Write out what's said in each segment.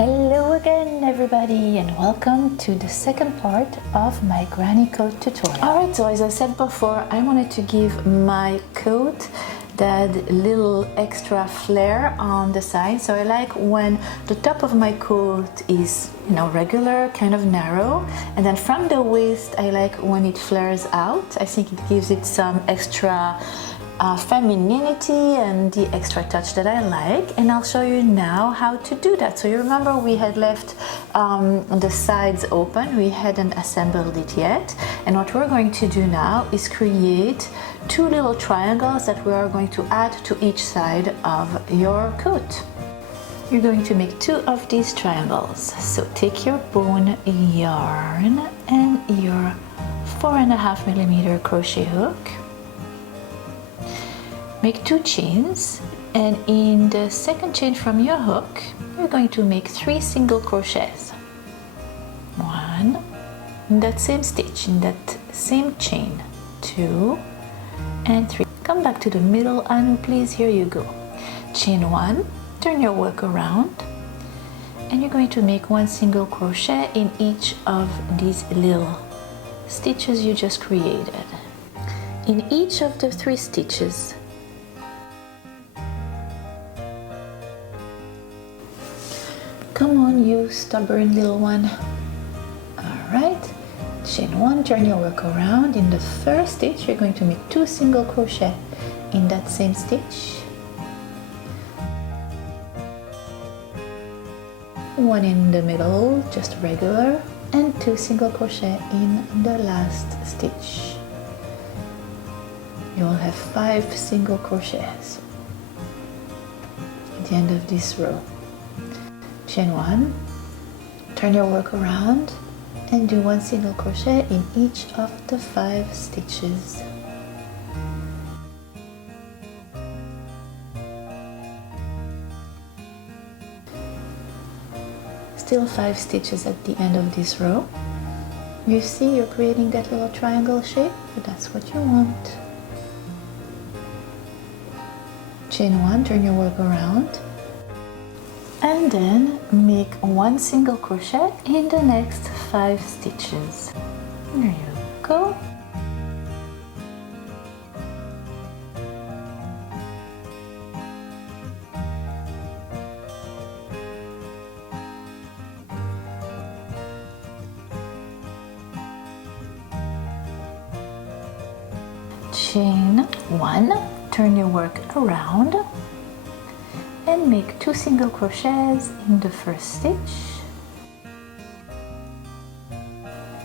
Hello again everybody, and welcome to the second part of my granny coat tutorial. Alright, so as I said before, I wanted to give my coat that little extra flare on the side. So I like when the top of my coat is, regular, kind of narrow, and then from the waist I like when it flares out. I think it gives it some extra femininity and the extra touch that I like, and I'll show you now how to do that. So you remember we had left the sides open, we hadn't assembled it yet, and what we're going to do now is create two little triangles that we are going to add to each side of your coat. You're going to make two of these triangles. So take your bone yarn and your 4.5mm crochet hook. Make two chains, and in the second chain from your hook you're going to make 3 single crochets. 1 in that same stitch, in that same chain, 2 and 3. Come back to the middle, Anu, please. Here you go. Chain 1, turn your work around, and you're going to make 1 single crochet in each of these little stitches you just created. In each of the 3 stitches, come on, you stubborn little one. Alright, chain 1, turn your work around. In the first stitch you're going to make 2 single crochet in that same stitch, 1 in the middle, just regular, and 2 single crochet in the last stitch. You will have 5 single crochets at the end of this row. Chain 1, turn your work around and do 1 single crochet in each of the 5 stitches. Still 5 stitches at the end of this row. You see, you're creating that little triangle shape, but that's what you want. Chain 1, turn your work around, and then make 1 single crochet in the next 5 stitches. There you go. Chain 1, turn your work around, and make 2 single crochets in the first stitch.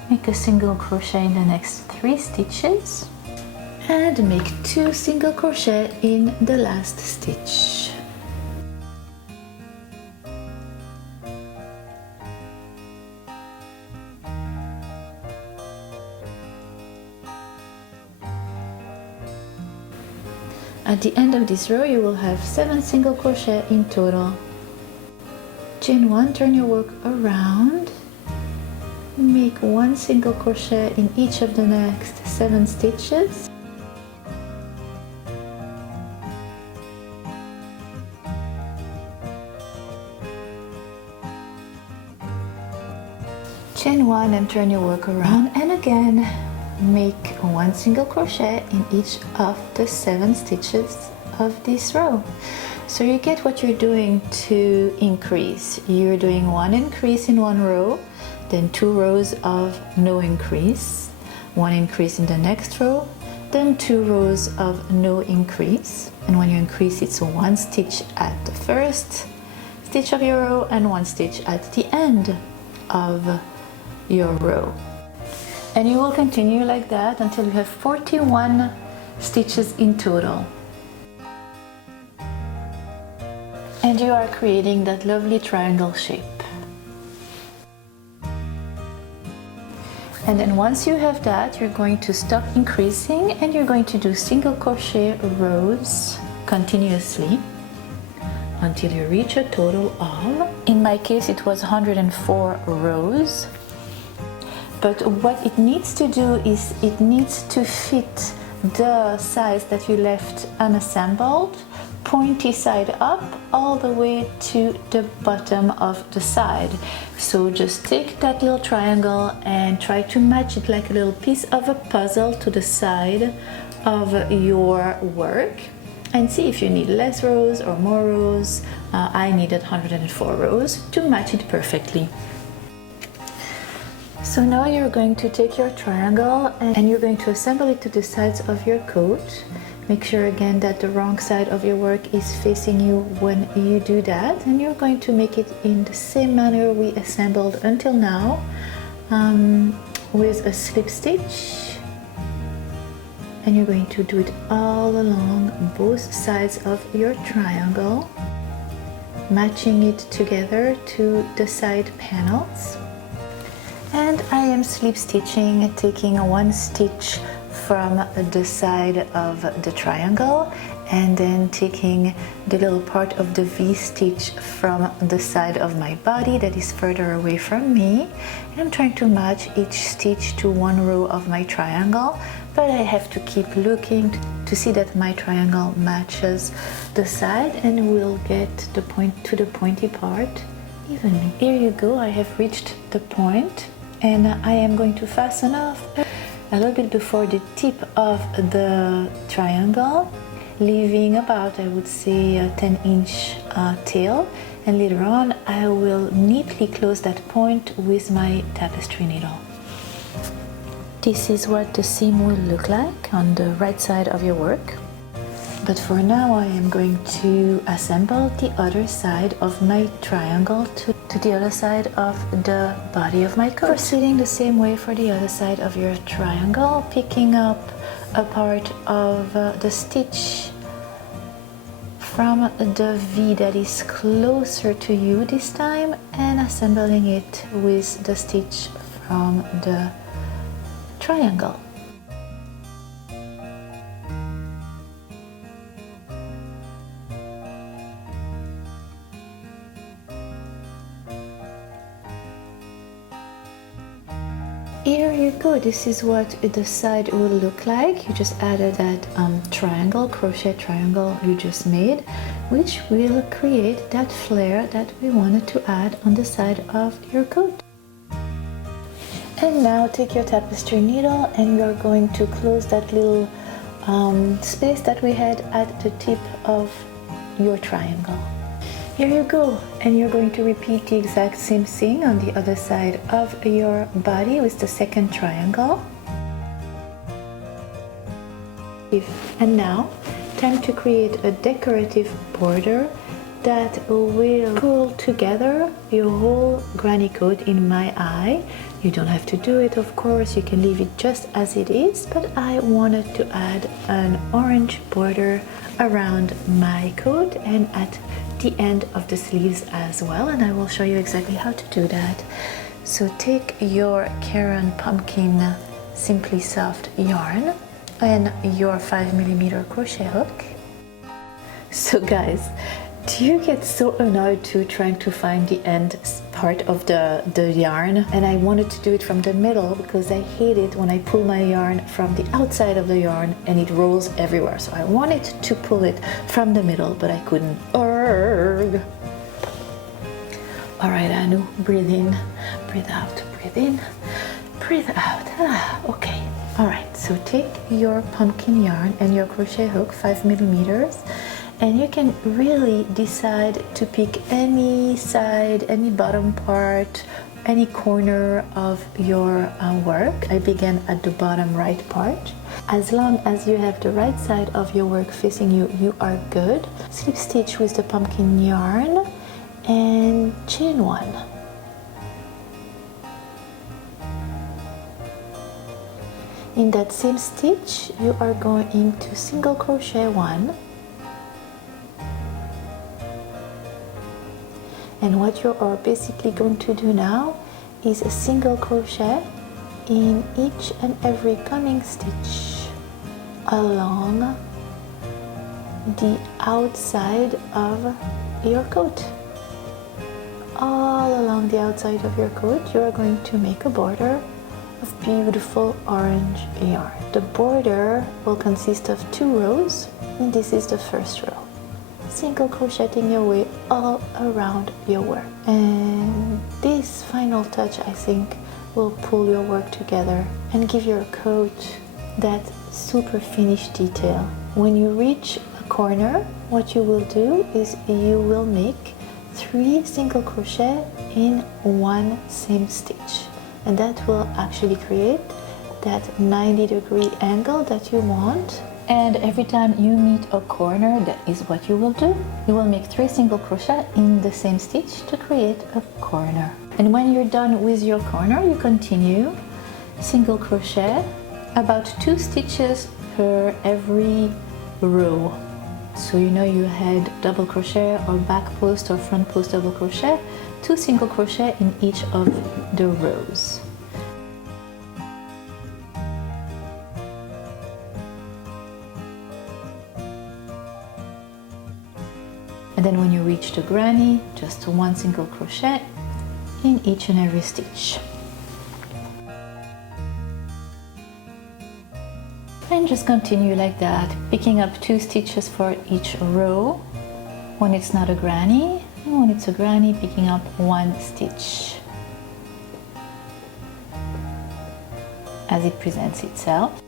Make a single crochet in the next 3 stitches, and make 2 single crochet in the last stitch. At the end of this row you will have 7 single crochet in total. Chain 1, turn your work around, make 1 single crochet in each of the next 7 stitches. Chain 1 and turn your work around, and again make 1 single crochet in each of the 7 stitches of this row. So you get what you're doing to increase. You're doing 1 increase in 1 row, then 2 rows of no increase, 1 increase in the next row, then 2 rows of no increase. And when you increase, it's 1 stitch at the first stitch of your row and 1 stitch at the end of your row. And you will continue like that until you have 41 stitches in total. And you are creating that lovely triangle shape. And then once you have that, you're going to stop increasing and you're going to do single crochet rows continuously until you reach a total of, in my case it was 104 rows. But what it needs to do is it needs to fit the size that you left unassembled pointy side up all the way to the bottom of the side. So just take that little triangle and try to match it like a little piece of a puzzle to the side of your work, and see if you need less rows or more rows. I needed 104 rows to match it perfectly. So now you're going to take your triangle and you're going to assemble it to the sides of your coat. Make sure again that the wrong side of your work is facing you when you do that, and you're going to make it in the same manner we assembled until now, with a slip stitch, and you're going to do it all along both sides of your triangle, matching it together to the side panels. And I am slip stitching, taking one stitch from the side of the triangle and then taking the little part of the V stitch from the side of my body that is further away from me, and I'm trying to match each stitch to one row of my triangle, but I have to keep looking to see that my triangle matches the side and will get the point to the pointy part evenly. Here you go, I have reached the point and I am going to fasten off a little bit before the tip of the triangle, leaving about, I would say, a 10-inch tail, and later on I will neatly close that point with my tapestry needle. This is what the seam will look like on the right side of your work. But for now I am going to assemble the other side of my triangle to the other side of the body of my coat. Proceeding the same way for the other side of your triangle, picking up a part of the stitch from the V that is closer to you this time and assembling it with the stitch from the triangle. Here you go, this is what the side will look like. You just added that triangle, crochet triangle you just made, which will create that flare that we wanted to add on the side of your coat. And now take your tapestry needle and you're going to close that little space that we had at the tip of your triangle. Here you go, and you're going to repeat the exact same thing on the other side of your body with the second triangle. And now, time to create a decorative border that will pull together your whole granny coat in my eye. You don't have to do it, of course, you can leave it just as it is, but I wanted to add an orange border around my coat and at the end of the sleeves as well, and I will show you exactly how to do that. So take your Caron Pumpkin Simply Soft yarn and your 5mm crochet hook. So guys, do you get so annoyed too trying to find the end part of the yarn? And I wanted to do it from the middle because I hate it when I pull my yarn from the outside of the yarn and it rolls everywhere. So I wanted to pull it from the middle, but I couldn't. Urgh. All right, Annu, breathe in, breathe out, breathe in, breathe out. Okay. All right, so take your pumpkin yarn and your crochet hook, 5mm, and you can really decide to pick any side, any bottom part, any corner of your work. I began at the bottom right part. As long as you have the right side of your work facing you, you are good. Slip stitch with the pumpkin yarn and chain one. In that same stitch, you are going to single crochet one. And what you are basically going to do now is a single crochet in each and every coming stitch along the outside of your coat. All along the outside of your coat, you are going to make a border of beautiful orange yarn. The border will consist of 2 rows, and this is the first row. single crocheting your way all around your work. And this final touch, I think, will pull your work together and give your coat that super finished detail. When you reach a corner, what you will do is you will make 3 single crochet in one same stitch, and that will actually create that 90-degree angle that you want. And every time you meet a corner, that is what you will do. You will make 3 single crochet in the same stitch to create a corner. And when you're done with your corner, you continue single crochet about 2 stitches per every row. So you know you had double crochet or back post or front post double crochet, 2 single crochet in each of the rows. And then when you reach the granny, just 1 single crochet in each and every stitch. And just continue like that, picking up 2 stitches for each row when it's not a granny, and when it's a granny, picking up 1 stitch as it presents itself.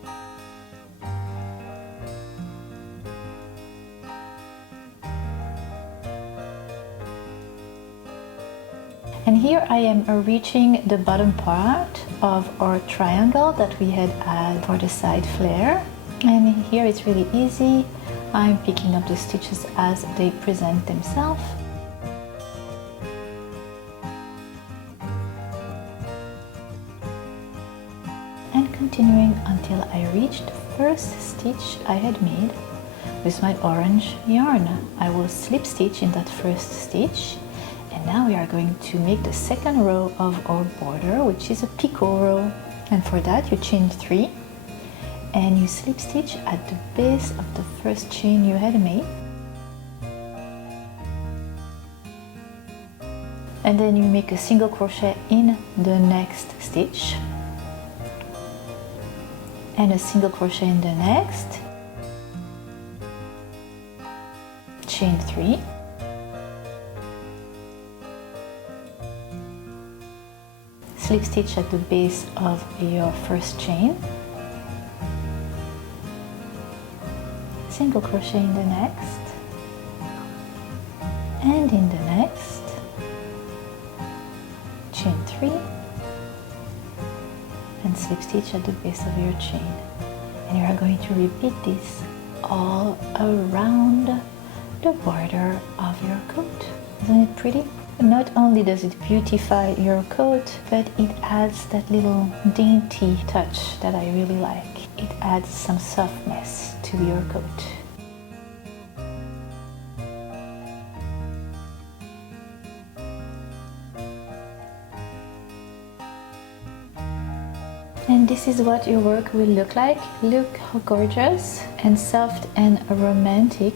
And here I am reaching the bottom part of our triangle that we had added for the side flare. And here it's really easy. I'm picking up the stitches as they present themselves. And continuing until I reached the first stitch I had made with my orange yarn. I will slip stitch in that first stitch. And now we are going to make the second row of our border, which is a picot row. And for that you chain 3 and you slip stitch at the base of the first chain you had made. And then you make a single crochet in the next stitch and a single crochet in the next, chain 3, slip stitch at the base of your first chain, single crochet in the next, and in the next, chain 3, and slip stitch at the base of your chain. And you are going to repeat this all around the border of your coat. Isn't it pretty? Not only does it beautify your coat, but it adds that little dainty touch that I really like. It adds some softness to your coat. And this is what your work will look like. Look how gorgeous and soft and romantic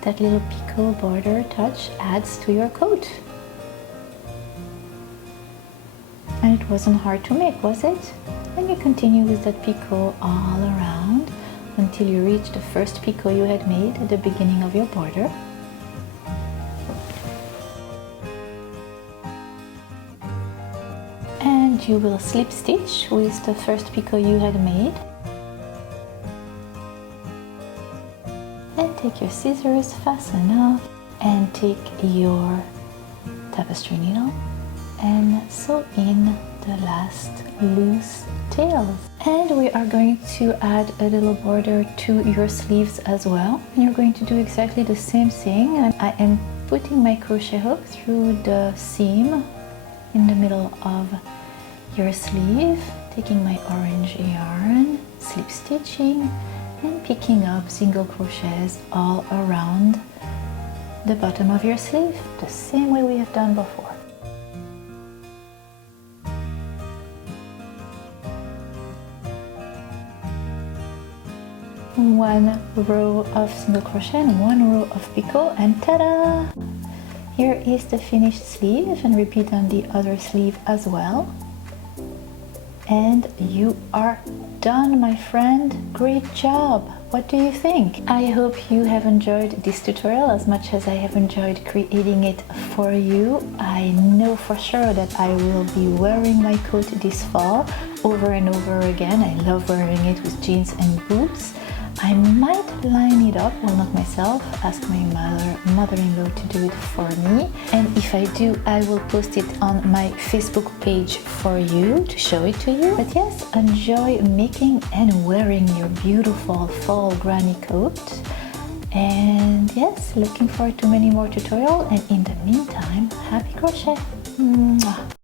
that little picot border touch adds to your coat. And it wasn't hard to make, was it? And you continue with that picot all around until you reach the first picot you had made at the beginning of your border. And you will slip stitch with the first picot you had made. And take your scissors, fasten off, and take your tapestry needle and sew in the last loose tails. And we are going to add a little border to your sleeves as well. And you're going to do exactly the same thing. And I am putting my crochet hook through the seam in the middle of your sleeve, taking my orange yarn, slip stitching, and picking up single crochets all around the bottom of your sleeve, the same way we have done before. One row of single crochet and 1 row of picot, and ta-da! Here is the finished sleeve, and repeat on the other sleeve as well. And you are done, my friend. Great job! What do you think? I hope you have enjoyed this tutorial as much as I have enjoyed creating it for you. I know for sure that I will be wearing my coat this fall over and over again. I love wearing it with jeans and boots. I might line it up, well, not myself, ask my mother-in-law to do it for me. And if I do, I will post it on my Facebook page for you to show it to you. But yes, enjoy making and wearing your beautiful fall granny coat. And yes, looking forward to many more tutorials. And in the meantime, happy crochet! Mwah.